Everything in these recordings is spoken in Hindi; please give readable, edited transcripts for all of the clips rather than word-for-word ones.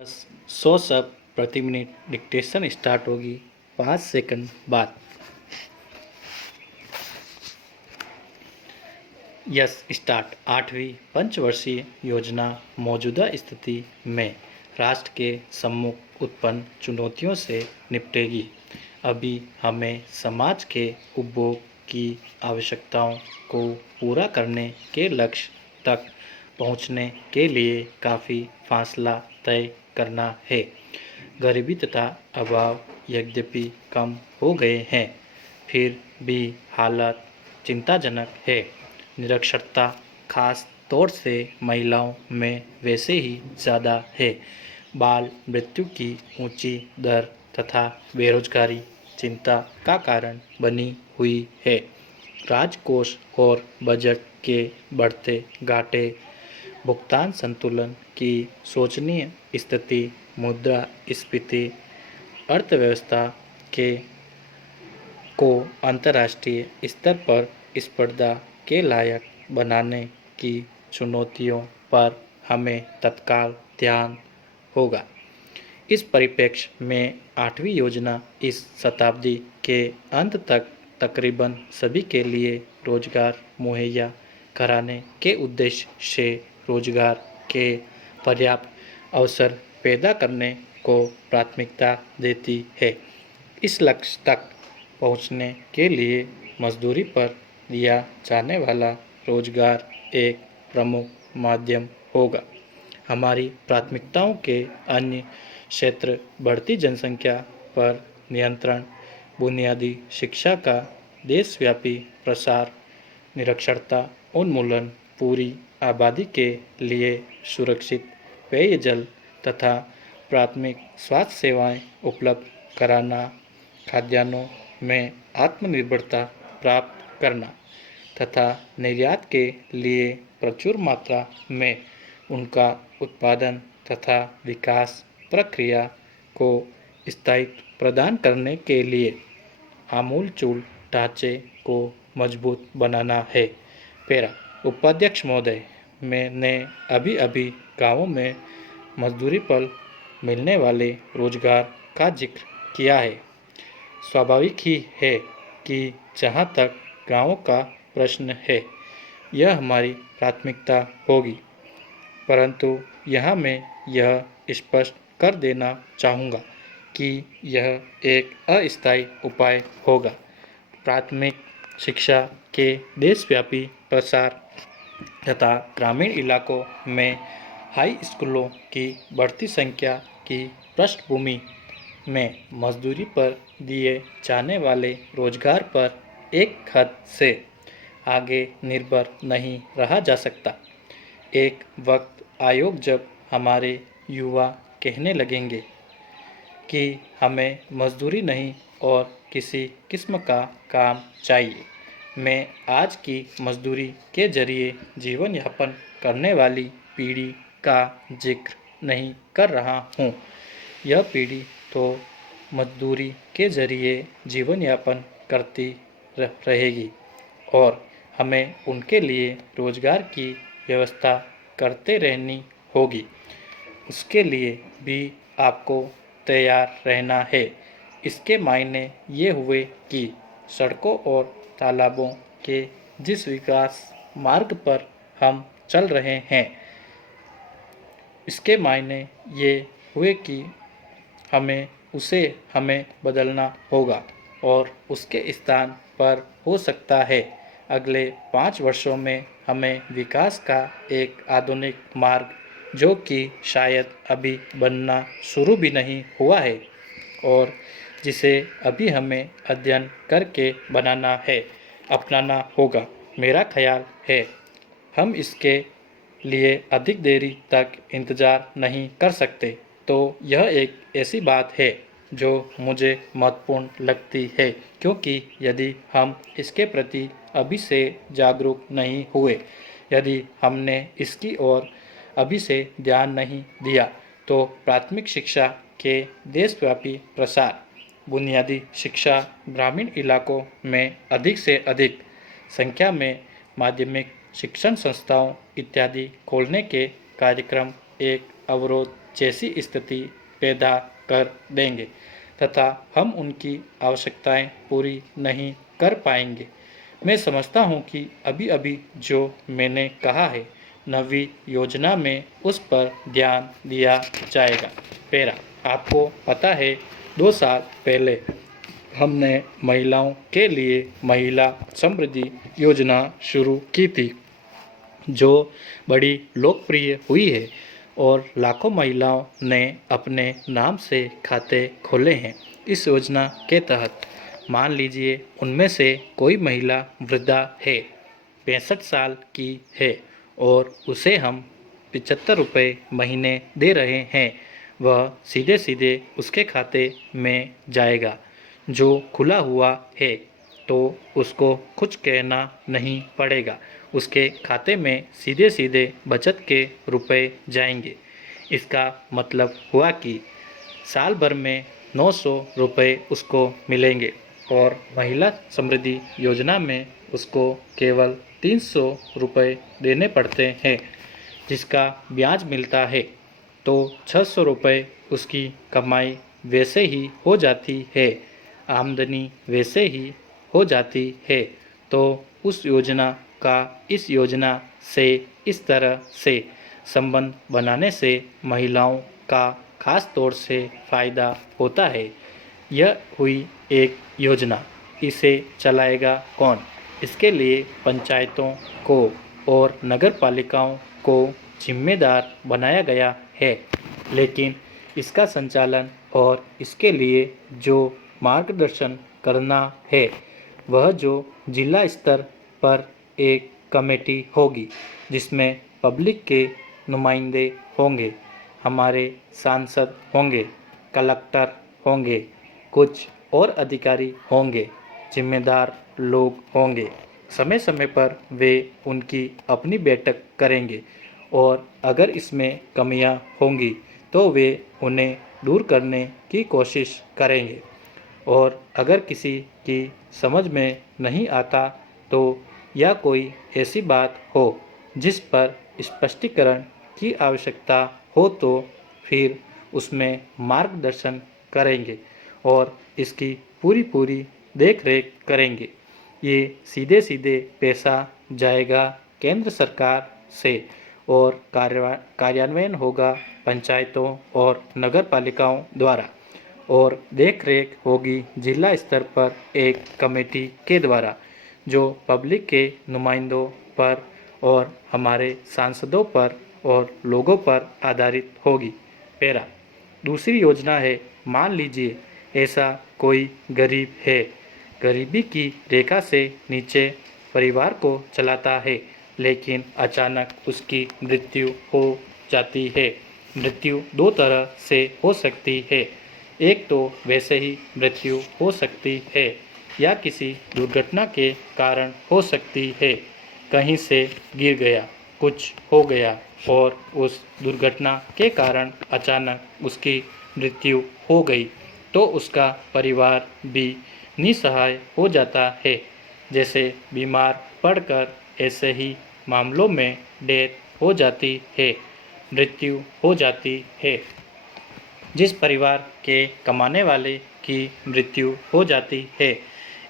100 शब्द प्रति मिनट डिक्टेशन स्टार्ट होगी 5 सेकंड बाद। Yes start. 8वीं पंचवर्षीय योजना मौजूदा स्थिति में राष्ट्र के सम्मुख उत्पन्न चुनौतियों से निपटेगी। अभी हमें समाज के उपभोग की आवश्यकताओं को पूरा करने के लक्ष्य तक पहुंचने के लिए काफ़ी फासला तय करना है। गरीबी तथा अभाव यद्यपि कम हो गए हैं, फिर भी हालत चिंताजनक है। निरक्षरता खास तौर से महिलाओं में वैसे ही ज़्यादा है। बाल मृत्यु की ऊंची दर तथा बेरोजगारी चिंता का कारण बनी हुई है। राजकोष और बजट के बढ़ते घाटे, भुगतान संतुलन की शोचनीय स्थिति, मुद्रास्फीति अर्थव्यवस्था को अंतर्राष्ट्रीय स्तर पर स्पर्धा के लायक बनाने की चुनौतियों पर हमें तत्काल ध्यान होगा। इस परिप्रेक्ष्य में 8वीं योजना इस शताब्दी के अंत तक तकरीबन सभी के लिए रोजगार मुहैया कराने के उद्देश्य से रोजगार के पर्याप्त अवसर पैदा करने को प्राथमिकता देती है। इस लक्ष्य तक पहुंचने के लिए मजदूरी पर दिया जाने वाला रोजगार एक प्रमुख माध्यम होगा। हमारी प्राथमिकताओं के अन्य क्षेत्र बढ़ती जनसंख्या पर नियंत्रण, बुनियादी शिक्षा का देशव्यापी प्रसार, निरक्षरता उन्मूलन, पूरी आबादी के लिए सुरक्षित पेयजल तथा प्राथमिक स्वास्थ्य सेवाएं उपलब्ध कराना, खाद्यान्नों में आत्मनिर्भरता प्राप्त करना तथा निर्यात के लिए प्रचुर मात्रा में उनका उत्पादन तथा विकास प्रक्रिया को स्थायित्व प्रदान करने के लिए आमूलचूल ढांचे को मजबूत बनाना है। पैरा उपाध्यक्ष महोदय, मैंने अभी गांवों में मजदूरी पर मिलने वाले रोजगार का जिक्र किया है। स्वाभाविक ही है कि जहां तक गांवों का प्रश्न है, यह हमारी प्राथमिकता होगी, परंतु यहाँ मैं यह स्पष्ट कर देना चाहूँगा कि यह एक अस्थायी उपाय होगा। प्राथमिक शिक्षा के देशव्यापी प्रसार तथा ग्रामीण इलाकों में हाई स्कूलों की बढ़ती संख्या की पृष्ठभूमि में मजदूरी पर दिए जाने वाले रोजगार पर एक हद से आगे निर्भर नहीं रहा जा सकता। एक वक्त आयोग जब हमारे युवा कहने लगेंगे कि हमें मजदूरी नहीं और किसी किस्म का काम चाहिए, मैं आज की मजदूरी के जरिए जीवन यापन करने वाली पीढ़ी का जिक्र नहीं कर रहा हूँ। यह पीढ़ी तो मजदूरी के जरिए जीवन यापन करती रहेगी और हमें उनके लिए रोजगार की व्यवस्था करते रहनी होगी। उसके लिए भी आपको तैयार रहना है। इसके मायने ये हुए कि सड़कों और तालाबों के जिस विकास मार्ग पर हम चल रहे हैं, इसके मायने ये हुए कि हमें बदलना होगा और उसके स्थान पर हो सकता है अगले 5 वर्षों में हमें विकास का एक आधुनिक मार्ग, जो कि शायद अभी बनना शुरू भी नहीं हुआ है और जिसे अभी हमें अध्ययन करके बनाना है, अपनाना होगा। मेरा ख्याल है हम इसके लिए अधिक देरी तक इंतज़ार नहीं कर सकते। तो यह एक ऐसी बात है जो मुझे महत्वपूर्ण लगती है, क्योंकि यदि हम इसके प्रति अभी से जागरूक नहीं हुए, यदि हमने इसकी ओर अभी से ध्यान नहीं दिया, तो प्राथमिक शिक्षा के देशव्यापी प्रसार, बुनियादी शिक्षा ग्रामीण इलाकों में अधिक से अधिक संख्या में माध्यमिक शिक्षण संस्थाओं इत्यादि खोलने के कार्यक्रम एक अवरोध जैसी स्थिति पैदा कर देंगे तथा हम उनकी आवश्यकताएं पूरी नहीं कर पाएंगे। मैं समझता हूं कि अभी-अभी जो मैंने कहा है, नवी योजना में उस पर ध्यान दिया जाएगा। पैरा, आपको पता है 2 साल पहले हमने महिलाओं के लिए महिला समृद्धि योजना शुरू की थी, जो बड़ी लोकप्रिय हुई है और लाखों महिलाओं ने अपने नाम से खाते खोले हैं। इस योजना के तहत मान लीजिए उनमें से कोई महिला वृद्धा है, 65 साल की है और उसे हम 75 रुपये महीने दे रहे हैं, वह सीधे सीधे उसके खाते में जाएगा जो खुला हुआ है, तो उसको कुछ कहना नहीं पड़ेगा। उसके खाते में सीधे सीधे बचत के रुपए जाएंगे। इसका मतलब हुआ कि साल भर में 900 रुपये उसको मिलेंगे और महिला समृद्धि योजना में उसको केवल 300 रुपये देने पड़ते हैं, जिसका ब्याज मिलता है। तो 600 रुपये उसकी कमाई वैसे ही हो जाती है, आमदनी वैसे ही हो जाती है। तो उस योजना का इस योजना से इस तरह से संबंध बनाने से महिलाओं का खास तौर से फ़ायदा होता है। यह हुई एक योजना। इसे चलाएगा कौन? इसके लिए पंचायतों को और नगर पालिकाओं को जिम्मेदार बनाया गया है, लेकिन इसका संचालन और इसके लिए जो मार्गदर्शन करना है, वह जो जिला स्तर पर एक कमेटी होगी, जिसमें पब्लिक के नुमाइंदे होंगे, हमारे सांसद होंगे, कलेक्टर होंगे, कुछ और अधिकारी होंगे, जिम्मेदार लोग होंगे। समय समय पर वे उनकी अपनी बैठक करेंगे और अगर इसमें कमियां होंगी तो वे उन्हें दूर करने की कोशिश करेंगे और अगर किसी की समझ में नहीं आता तो या कोई ऐसी बात हो जिस पर स्पष्टीकरण की आवश्यकता हो तो फिर उसमें मार्गदर्शन करेंगे और इसकी पूरी देख रेख करेंगे। ये सीधे सीधे पैसा जाएगा केंद्र सरकार से और कार्यान्वयन होगा पंचायतों और नगर पालिकाओं द्वारा और देख रेख होगी जिला स्तर पर एक कमेटी के द्वारा, जो पब्लिक के नुमाइंदों पर और हमारे सांसदों पर और लोगों पर आधारित होगी। पैरा, दूसरी योजना है, मान लीजिए ऐसा कोई गरीब है, गरीबी की रेखा से नीचे परिवार को चलाता है, लेकिन अचानक उसकी मृत्यु हो जाती है। मृत्यु 2 तरह से हो सकती है। एक तो वैसे ही मृत्यु हो सकती है या किसी दुर्घटना के कारण हो सकती है। कहीं से गिर गया, कुछ हो गया और उस दुर्घटना के कारण अचानक उसकी मृत्यु हो गई, तो उसका परिवार भी निसहाय हो जाता है। जैसे बीमार पड़कर ऐसे ही मामलों में डेथ हो जाती है, मृत्यु हो जाती है। जिस परिवार के कमाने वाले की मृत्यु हो जाती है,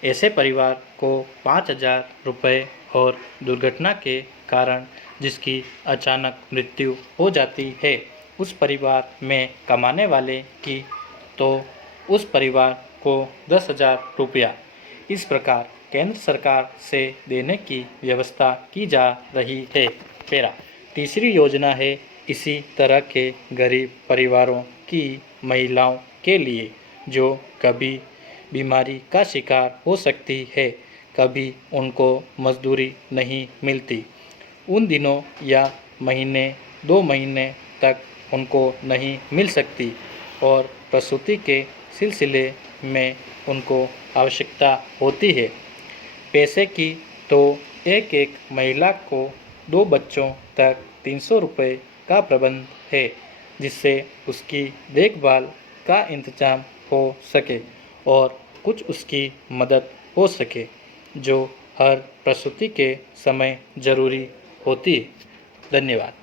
ऐसे परिवार को 5,000 रुपये और दुर्घटना के कारण जिसकी अचानक मृत्यु हो जाती है, उस परिवार में कमाने वाले की, तो उस परिवार को 10,000 रुपया। इस प्रकार केंद्र सरकार से देने की व्यवस्था की जा रही है। पैरा, तीसरी योजना है इसी तरह के गरीब परिवारों की महिलाओं के लिए जो कभी बीमारी का शिकार हो सकती है, कभी उनको मजदूरी नहीं मिलती, उन दिनों या महीने 2 महीने तक उनको नहीं मिल सकती और प्रसूति के सिलसिले में उनको आवश्यकता होती है पैसे की, तो एक महिला को 2 बच्चों तक 300 रुपये का प्रबंध है, जिससे उसकी देखभाल का इंतजाम हो सके और कुछ उसकी मदद हो सके, जो हर प्रसूति के समय ज़रूरी होती है। धन्यवाद।